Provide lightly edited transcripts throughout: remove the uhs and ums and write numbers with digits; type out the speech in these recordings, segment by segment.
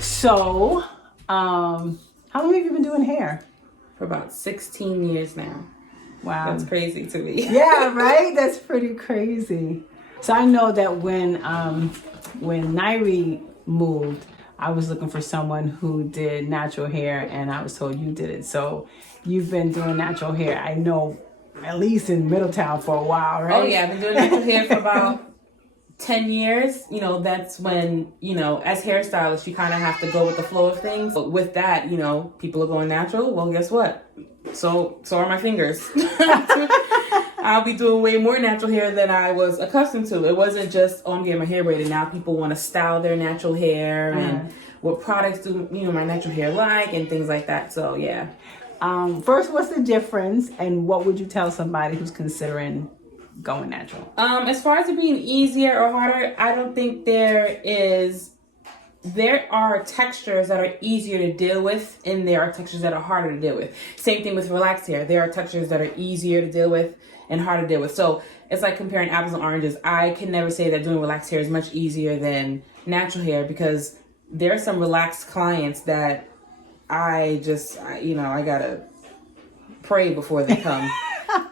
So, how long have you been doing hair? For about 16 years now. Wow. That's crazy to me. Yeah, right? That's pretty crazy. So I know that when Nairi moved, I was looking for someone who did natural hair, and I was told you did it. So you've been doing natural hair, I know, at least in Middletown for a while, right? Oh yeah, I've been doing natural hair for about 10 years. You know, that's when, you know, as hairstylists, you kind of have to go with the flow of things. But with that, you know, people are going natural. Well, guess what? So are my fingers. I'll be doing way more natural hair than I was accustomed to. It wasn't just, oh, I'm getting my hair braided. Now people want to style their natural hair and what products do, you know, my natural hair like and things like that. So, yeah. First, what's the difference, and what would you tell somebody who's considering going natural? As far as it being easier or harder, I don't think there are textures that are easier to deal with, and there are textures that are harder to deal with. Same thing with relaxed hair. There are textures that are easier to deal with and harder to deal with. So it's like comparing apples and oranges. I can never say that doing relaxed hair is much easier than natural hair, because there are some relaxed clients that I gotta pray before they come.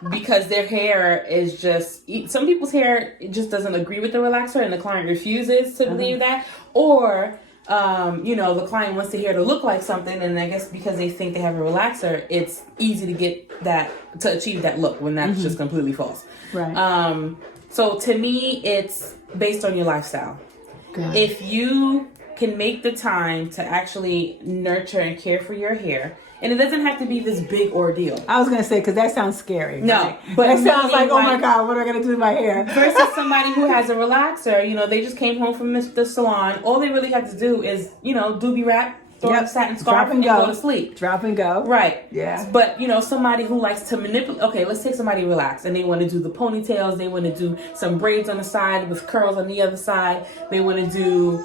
Because their hair is just, some people's hair just doesn't agree with the relaxer, and the client refuses to believe that. Or, the client wants the hair to look like something, and I guess because they think they have a relaxer, it's easy to get that, to achieve that look, when that's just completely false. Right. So to me, it's based on your lifestyle. Good. If you can make the time to actually nurture and care for your hair, and it doesn't have to be this big ordeal. I was going to say, because that sounds scary. No. Right? But that sounds like, oh my God, what am I going to do to my hair? Versus somebody who has a relaxer, you know, they just came home from the salon. All they really have to do is, you know, doobie wrap, throw on a satin scarf, and go to sleep. Drop and go. Right. Yeah. But, you know, somebody who likes to manipulate. Okay, let's take somebody relaxed, and they want to do the ponytails. They want to do some braids on the side with curls on the other side. They want to do,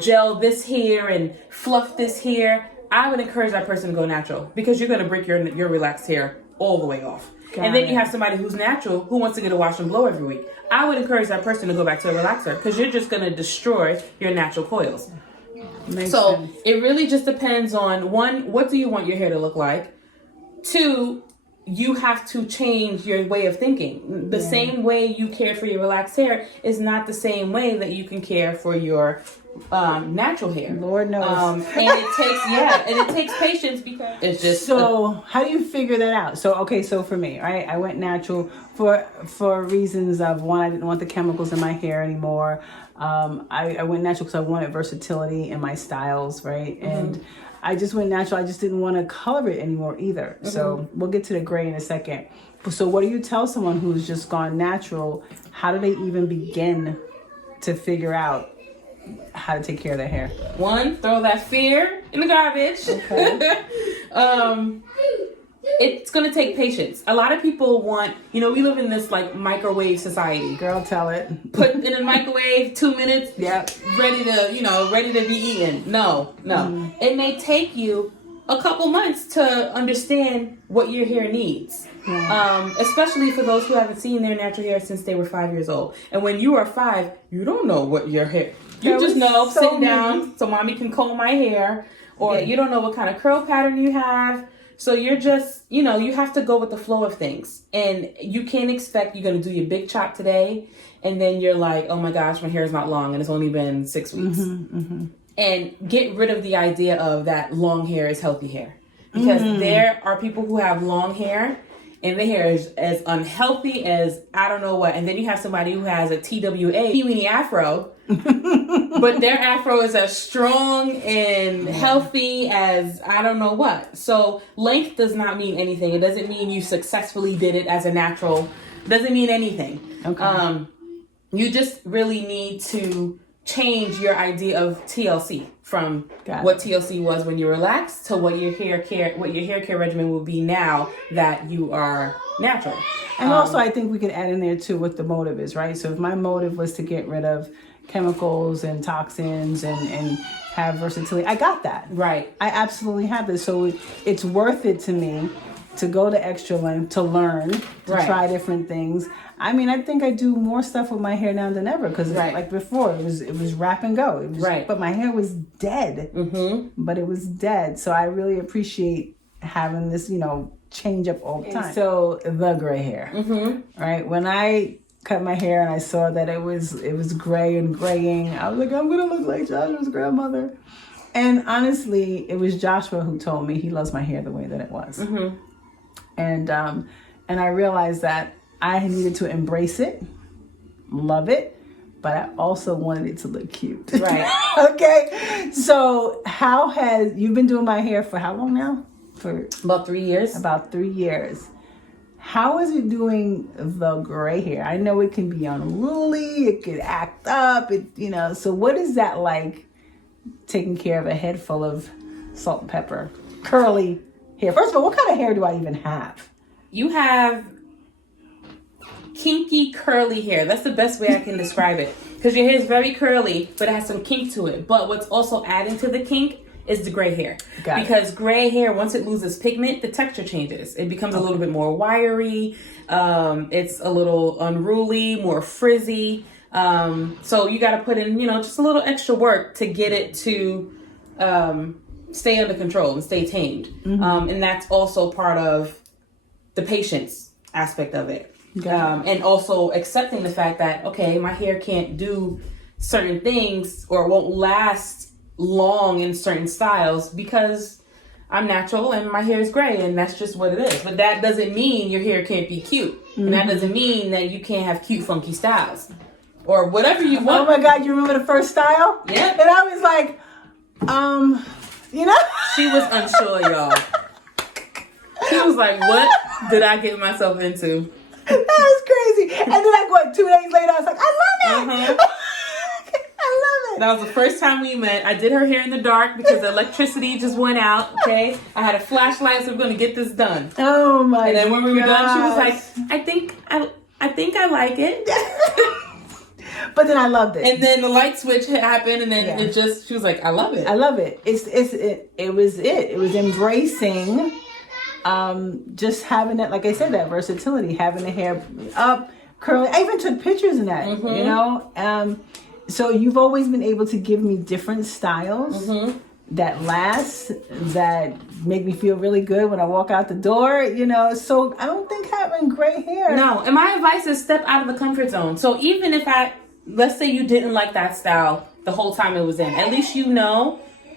gel this hair and fluff this hair. I would encourage that person to go natural, because you're going to break your relaxed hair all the way off. And then you have somebody who's natural who wants to get a wash and blow every week. I would encourage that person to go back to a relaxer, because you're just going to destroy your natural coils. Makes so sense. It really just depends on, one, what do you want your hair to look like? Two, you have to change your way of thinking. The same way you care for your relaxed hair is not the same way that you can care for your natural hair. Lord knows. And it takes patience, because it's just. So how do you figure that out? So for me, right, I went natural for reasons of, one, I didn't want the chemicals in my hair anymore. I went natural because I wanted versatility in my styles, right? And I just went natural. I just didn't want to color it anymore either. So we'll get to the gray in a second. So what do you tell someone who's just gone natural? How do they even begin to figure out how to take care of their hair? One, throw that fear in the garbage. Okay. It's going to take patience. A lot of people want, we live in this like microwave society. Girl, tell it. Put in a microwave, 2 minutes. Yep. Ready to be eaten. No. It may take you a couple months to understand what your hair needs. Especially for those who haven't seen their natural hair since they were 5 years old. And when you are 5, you don't know what your hair. You just know sitting down so mommy can comb my hair, or you don't know what kind of curl pattern you have. So you're just, you have to go with the flow of things. And you can't expect you're going to do your big chop today, and then you're like, oh my gosh, my hair is not long and it's only been 6 weeks. And get rid of the idea of that long hair is healthy hair. Because there are people who have long hair and their hair is as unhealthy as I don't know what. And then you have somebody who has a TWA, teeny afro, but their afro is as strong and healthy as I don't know what. So length does not mean anything. It doesn't mean you successfully did it as a natural. It doesn't mean anything. Okay. You just really need to change your idea of TLC from what TLC was when you relaxed to what your hair care regimen will be now that you are natural. And also, I think we could add in there too what the motive is, right? So if my motive was to get rid of chemicals and toxins and have versatility, I got that. Right. I absolutely have this. So it's worth it to me to go the extra length, to learn, to try different things. I mean, I think I do more stuff with my hair now than ever because like before, it was wrap and go. It was, but my hair was dead. But it was dead. So I really appreciate having this, change up all the time. So the gray hair, right? When I cut my hair and I saw that it was gray and graying, I was like, I'm gonna look like Joshua's grandmother. And honestly, it was Joshua who told me he loves my hair the way that it was. And I realized that I needed to embrace it, love it, but I also wanted it to look cute. Right. Okay. So you've been doing my hair for how long now? For about 3 years. About 3 years. How is it doing the gray hair? I know it can be unruly, it could act up, so what is that like taking care of a head full of salt and pepper, curly hair? First of all, what kind of hair do I even have? You have kinky, curly hair. That's the best way I can describe it. Because your hair is very curly, but it has some kink to it. But what's also adding to the kink is the gray hair. Because gray hair, once it loses pigment, the texture changes. It becomes a little bit more wiry. It's a little unruly, more frizzy. So you got to put in, just a little extra work to get it to stay under control and stay tamed. And that's also part of the patience aspect of it. And also accepting the fact that, okay, my hair can't do certain things or won't last long in certain styles because I'm natural and my hair is gray and that's just what it is. But that doesn't mean your hair can't be cute. And that doesn't mean that you can't have cute, funky styles or whatever you want. Oh my God, you remember the first style? Yeah. And I was like, She was unsure, y'all. She was like, what did I get myself into? That was crazy. And then 2 days later, I was like, I love it. I love it. That was the first time we met. I did her hair in the dark because the electricity just went out. Okay. I had a flashlight, so we're going to get this done. Oh my God. And then when we were done, she was like, I think I like it. But then I loved it. And then the light switch happened and then she was like, I love it. I love it. It was embracing just having it, like I said, that versatility, having the hair up, curly. I even took pictures in that, so you've always been able to give me different styles that last, that make me feel really good when I walk out the door, so I don't think having gray hair. No, and my advice is step out of the comfort zone. So even if let's say you didn't like that style the whole time it was in, at least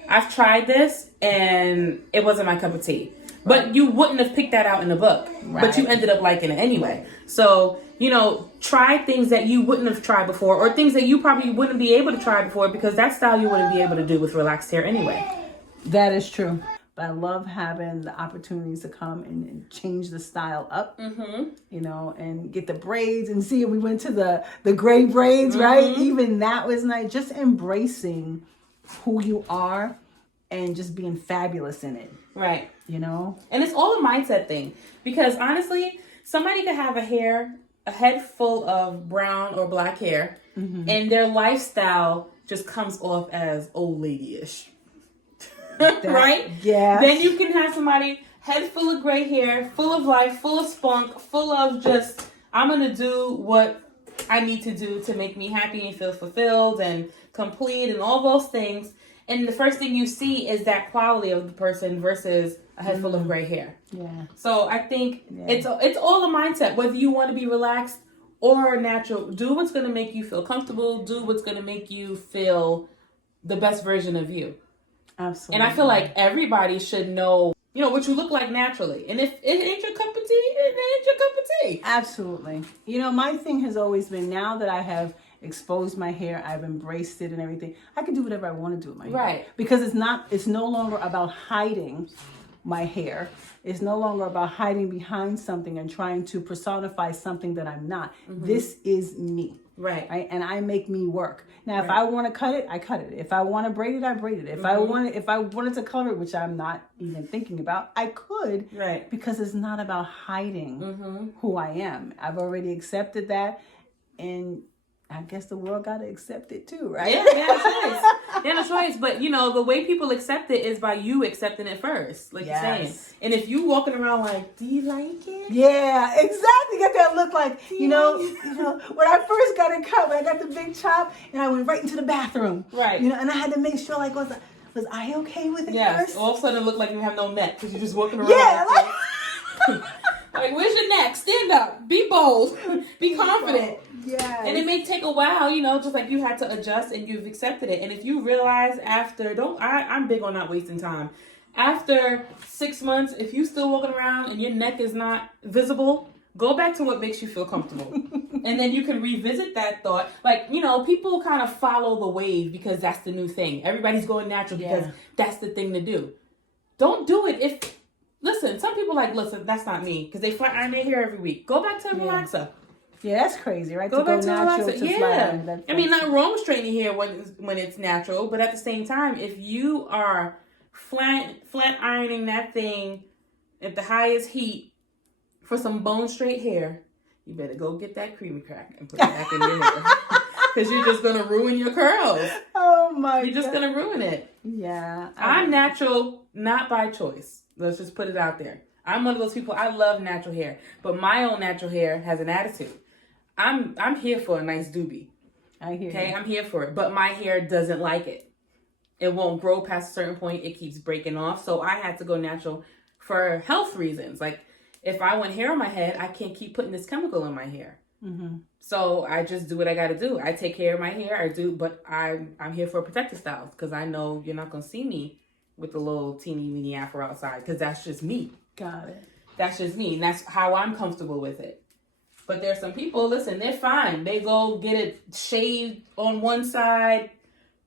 I've tried this and it wasn't my cup of tea. But you wouldn't have picked that out in the book. Right. But you ended up liking it anyway. So, try things that you wouldn't have tried before or things that you probably wouldn't be able to try before because that style you wouldn't be able to do with relaxed hair anyway. That is true. But I love having the opportunities to come and change the style up, and get the braids and see if we went to the gray braids, right? Even that was nice. Just embracing who you are and just being fabulous in it. Right. And it's all a mindset thing because honestly, somebody could have a head full of brown or black hair and their lifestyle just comes off as old lady-ish. Right? Yeah. Then you can have somebody head full of gray hair, full of life, full of spunk, full of just, I'm going to do what I need to do to make me happy and feel fulfilled and complete and all those things. And the first thing you see is that quality of the person versus a head full of gray hair. Yeah. So I think it's all a mindset. Whether you want to be relaxed or natural, do what's going to make you feel comfortable. Do what's going to make you feel the best version of you. Absolutely. And I feel like everybody should know, what you look like naturally. And if it ain't your cup of tea, it ain't your cup of tea. Absolutely. My thing has always been, now that I have exposed my hair, I've embraced it and everything, I can do whatever I want to do with my hair. Right. Because it's no longer about hiding my hair. It's no longer about hiding behind something and trying to personify something that I'm not. This is me. Right. And I make me work. Now, if I want to cut it, I cut it. If I want to braid it, I braid it. If I wanted to color it, which I'm not even thinking about, I could. Right. Because it's not about hiding who I am. I've already accepted that, and I guess the world got to accept it too, right? Yeah, they have a choice. They have a choice. But, you know, the way people accept it is by you accepting it first, like you're saying. And if you walking around like, do you like it? Yeah, exactly. Got that look like, you know, when I first got it cut, when I got the big chop, and I went right into the bathroom. Right. You know, and I had to make sure, like, was I okay with it first? All of a sudden it looked like you have no neck because you're just walking around. Yeah, like, where's your neck? Stand up. Be bold. Be confident. Yeah. And it may take a while, you know, just like you had to adjust and you've accepted it. And if you realize after, I'm big on not wasting time. After 6 months, if you still walking around and your neck is not visible, go back to what makes you feel comfortable. And then you can revisit that thought. Like, you know, people kind of follow the wave because that's the new thing. Everybody's going natural because that's the thing to do. Don't do it listen, some people listen, that's not me because they flat iron their hair every week. Go back to a relaxer. Yeah, that's crazy, right? Go back to natural relaxer. Yeah. I mean, not wrong straightening hair when it's natural, but at the same time, if you are flat ironing that thing at the highest heat for some bone straight hair, you better go get that creamy crack and put it back in your hair. Because you're just going to ruin your curls. Oh my God. You're just going to ruin it. Yeah. I'm natural, not by choice. Let's just put it out there. I'm one of those people, I love natural hair. But my own natural hair has an attitude. I'm here for a nice doobie. I hear Okay, you. I'm here for it. But my hair doesn't like it. It won't grow past a certain point. It keeps breaking off. So I had to go natural for health reasons. Like, if I want hair on my head, I can't keep putting this chemical in my hair. Mm-hmm. So I just do what I got to do. I take care of my hair. I do, but I'm here for protective styles because I know you're not going to see me with the little teeny weeny afro outside because that's just me. Got it. That's just me. And that's how I'm comfortable with it. But there's some people, listen, they're fine. They go get it shaved on one side,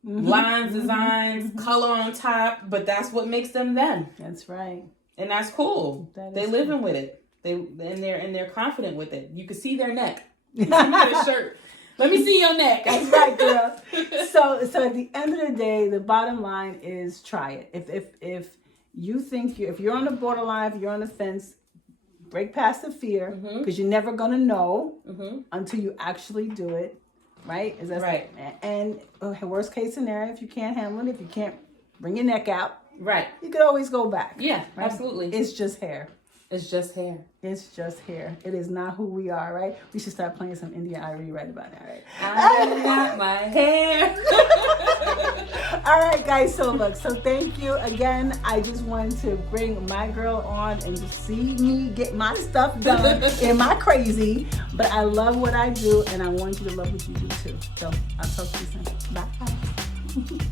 lines, designs, color on top, but that's what makes them them. That's right. And that's cool. They're living with it. They're confident with it. You can see their neck. You can see their shirt. Let me see your neck. That's right, girl. So at the end of the day, the bottom line is try it. If you think if you're on the borderline, if you're on the fence, break past the fear because you're never gonna know until you actually do it. Right? Is that right? And worst case scenario, if you can't handle it, if you can't bring your neck out, right, you could always go back. Yeah, right? absolutely. It's just hair. It's just hair. It's just hair. It is not who we are, right? We should start playing some Indian Irie right about now, right? I got my hair. All right, guys. So thank you again. I just wanted to bring my girl on and just see me get my stuff done in my crazy. But I love what I do, and I want you to love what you do too. So I'll talk to you soon. Bye.